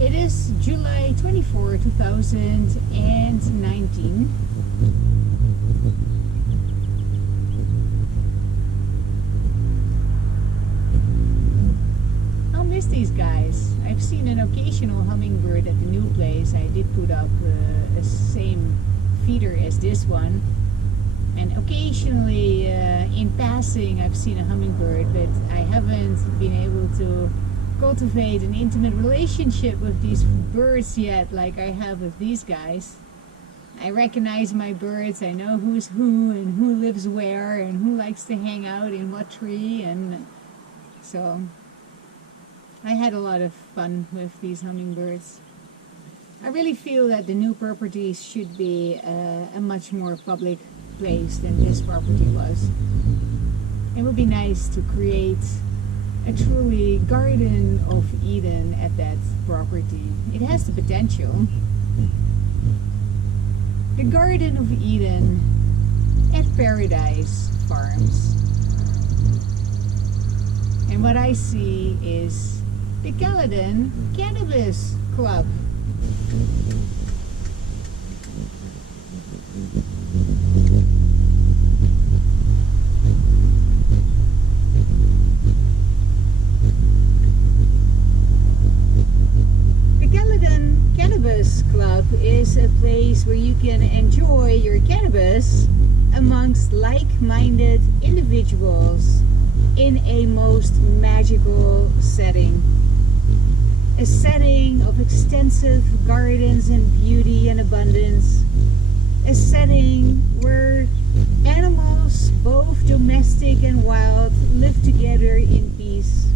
It is July 24, 2019. I'll miss these guys. I've seen an occasional hummingbird at the new place. I did put up the same feeder as this one. And occasionally in passing I've seen a hummingbird, but I haven't been able to cultivate an intimate relationship with these birds yet like I have with these guys. I recognize my birds, I know who's who and who lives where and who likes to hang out in what tree, and so I had a lot of fun with these hummingbirds. I really feel that the new properties should be a much more public place than this property was. It would be nice to create a truly Garden of Eden at that property. It has the potential. The Garden of Eden at Paradise Farms. And what I see is the Caledon Cannabis Club. Cannabis Club is a place where you can enjoy your cannabis amongst like-minded individuals in a most magical setting. A setting of extensive gardens and beauty and abundance. A setting where animals, both domestic and wild, live together in peace.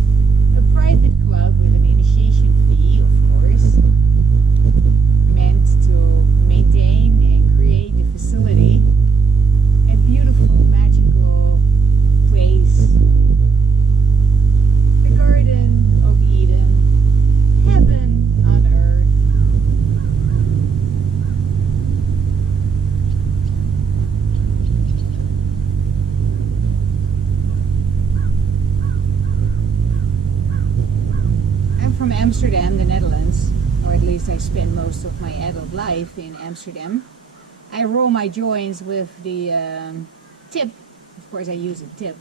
A private club with an initiation fee, of course, meant to maintain and create the facility. A beautiful, magical place. The Garden of Eden. Heaven on earth. I'm from Amsterdam, the Netherlands. Or at least I spend most of my adult life in Amsterdam. I roll my joints with the tip. Of course I use a tip.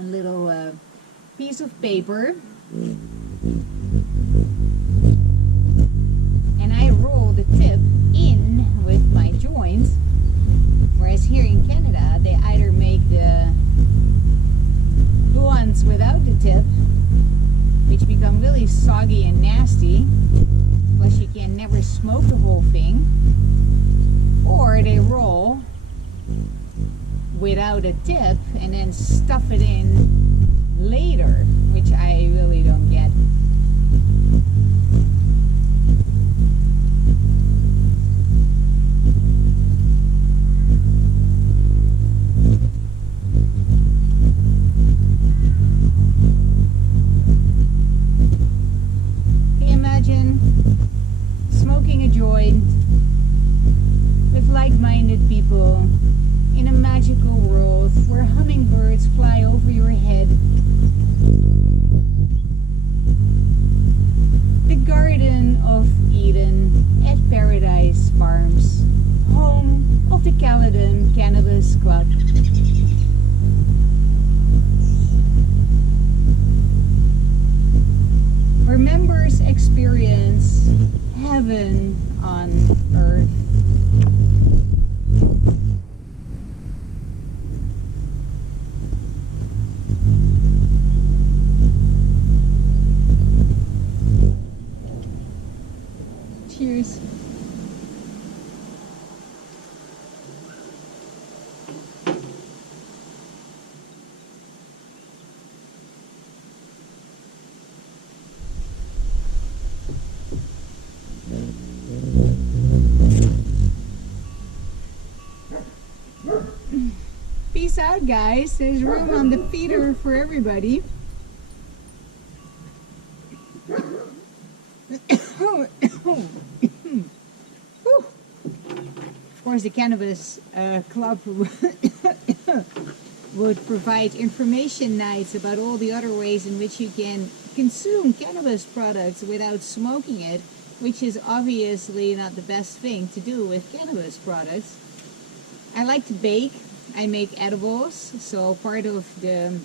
A little piece of paper. And I roll the tip in with my joint. Whereas here in Canada they either make the ones without the tip, which become really soggy and nasty, plus you can never smoke the whole thing, or they roll without a tip and then stuff it in later, which I really don't get. Smoking a joint with like-minded people in a magical world where hummingbirds fly over your head. The Garden of Eden at Paradise Farms, home of the Caledon Cannabis Club. Where members experience heaven on earth. Cheers. space out, guys. There's room on the feeder for everybody. Of course, the Cannabis Club would provide information nights about all the other ways in which you can consume cannabis products without smoking it, which is obviously not the best thing to do with cannabis products. I like to bake. I make edibles, so part of the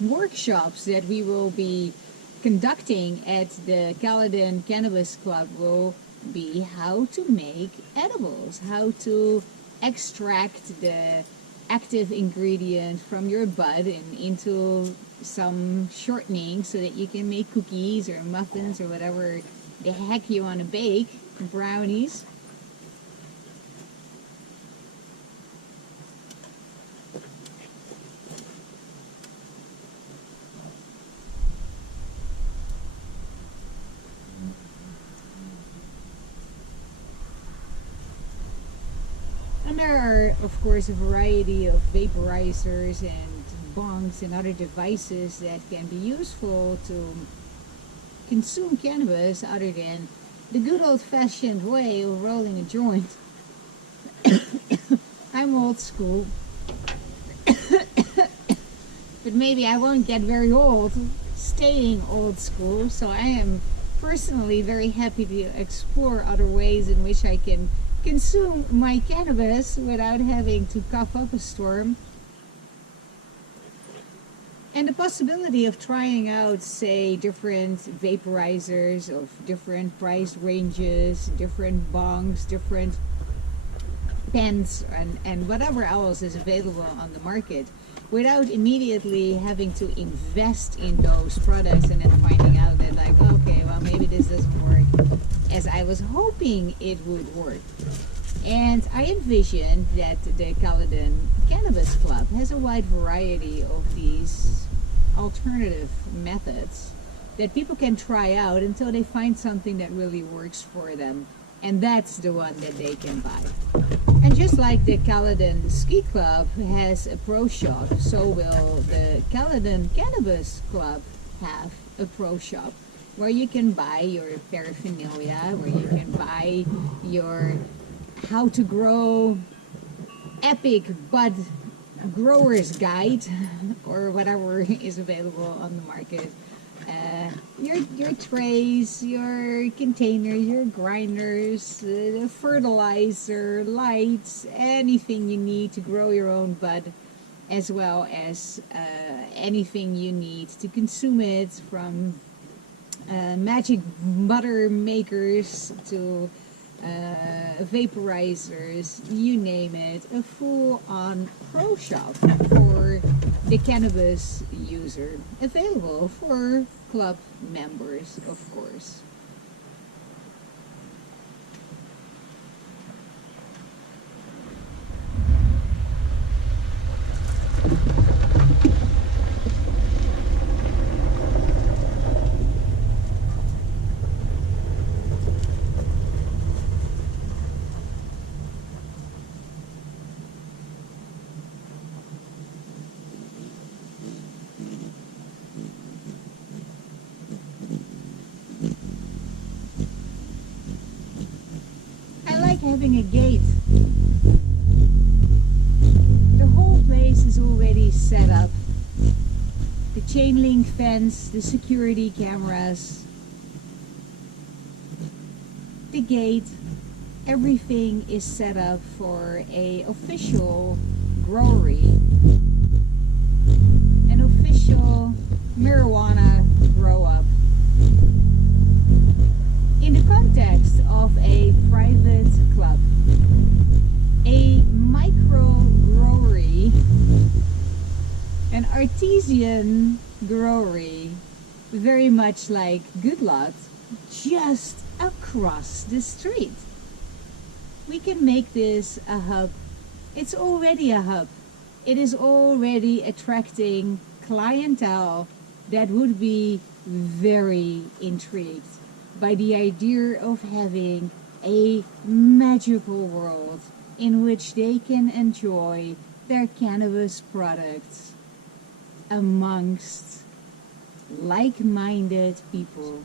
workshops that we will be conducting at the Caledon Cannabis Club will be how to make edibles, how to extract the active ingredient from your bud and into some shortening so that you can make cookies or muffins or whatever the heck you want to bake, brownies. And there are, of course, a variety of vaporizers and bongs and other devices that can be useful to consume cannabis other than the good old-fashioned way of rolling a joint. I'm old school. But maybe I won't get very old staying old school, so I am personally very happy to explore other ways in which I can consume my cannabis without having to cough up a storm. And the possibility of trying out, say, different vaporizers of different price ranges, different bongs, different pens, and whatever else is available on the market, without immediately having to invest in those products and then finding out that, like, okay, well, maybe this doesn't work as I was hoping it would work. And I envision that the Caledon Cannabis Club has a wide variety of these alternative methods that people can try out until they find something that really works for them. And that's the one that they can buy. And just like the Caledon Ski Club has a pro shop, so will the Caledon Cannabis Club have a pro shop where you can buy your paraphernalia, where you can buy your how to grow epic bud grower's guide or whatever is available on the market. Your trays, your container, your grinders, the fertilizer, lights, anything you need to grow your own bud, as well as anything you need to consume it, from magic butter makers to vaporizers, you name it, a full-on pro shop for the cannabis user, available for club members, of course. Having a gate. The whole place is already set up. The chain link fence, the security cameras, the gate, everything is set up for a official growery, an official marijuana grow up. In the context of a private club, a micro growery, an artesian growery, very much like Good Lot, just across the street. We can make this a hub. It's already a hub. It is already attracting clientele that would be very intrigued by the idea of having a magical world in which they can enjoy their cannabis products amongst like-minded people.